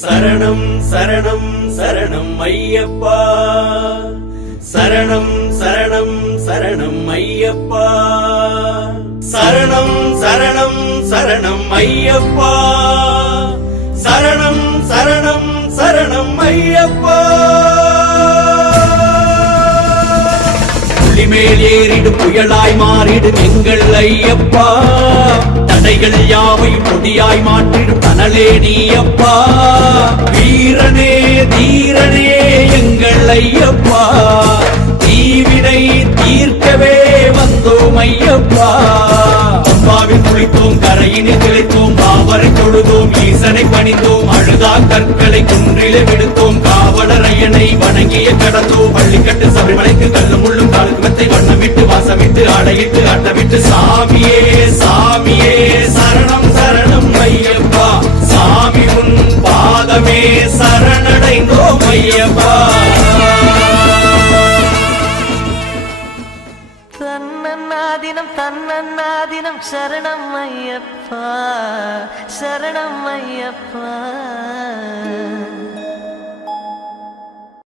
சரணம் சரணம் சரணம் ஐயப்பா, சரணம் சரணம் சரணம் ஐயப்பா, சரணம் சரணம் சரணம் ஐயப்பா, சரணம் சரணம் சரணம் ஐயப்பா. புலிமேல் ஏறிடு புயலாய் மாறிடு எங்கள் ஐயப்பா, தடைகள் யாவை பொடியாய் மாற்றிடும் தனலே நீயப்பா. வீரனே தீரனே எங்கள் ஐயப்பா, தீவினை தீர்க்கவே வந்தோம் ஐயப்பா. அம்பாவில் குளித்தோம், கரையினில் திளைத்தோம், பாவரை தொழுதோம், ஈசனை பணிந்தோம், அழுதா கற்களை குன்றிலே விடுத்தோம், காவலரையனை வணங்கிய கடந்தோம். பள்ளிக்கட்டு சபரிமலைக்கு கல்லும் முள்ளும் காலுக்கு மெத்தை வண்ணமிட்டு வாசமிட்டு ஆடையிட்டு ஆட்டமிட்டு சாமியே சாமியே சரணம் சரணம் ஐயப்பா, சாமி உன் பாதமே சரணடைந்தோம் ஐயப்பா. தன்னன்னாதினம் தன்னன்னாதினம் சரணம் ஐயப்பா, சரணம் ஐயப்பா.